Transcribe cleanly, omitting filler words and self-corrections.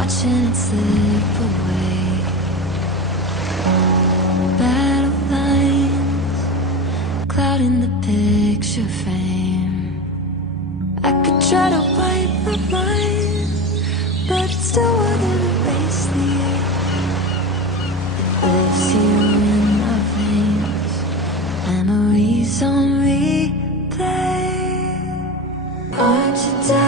watching it slip away. Battle lines clouding the picture frame. I could try to wipe my mind, but it still wouldn't erase the ache. It lives here in my veins, memories on replay. Aren't you dead?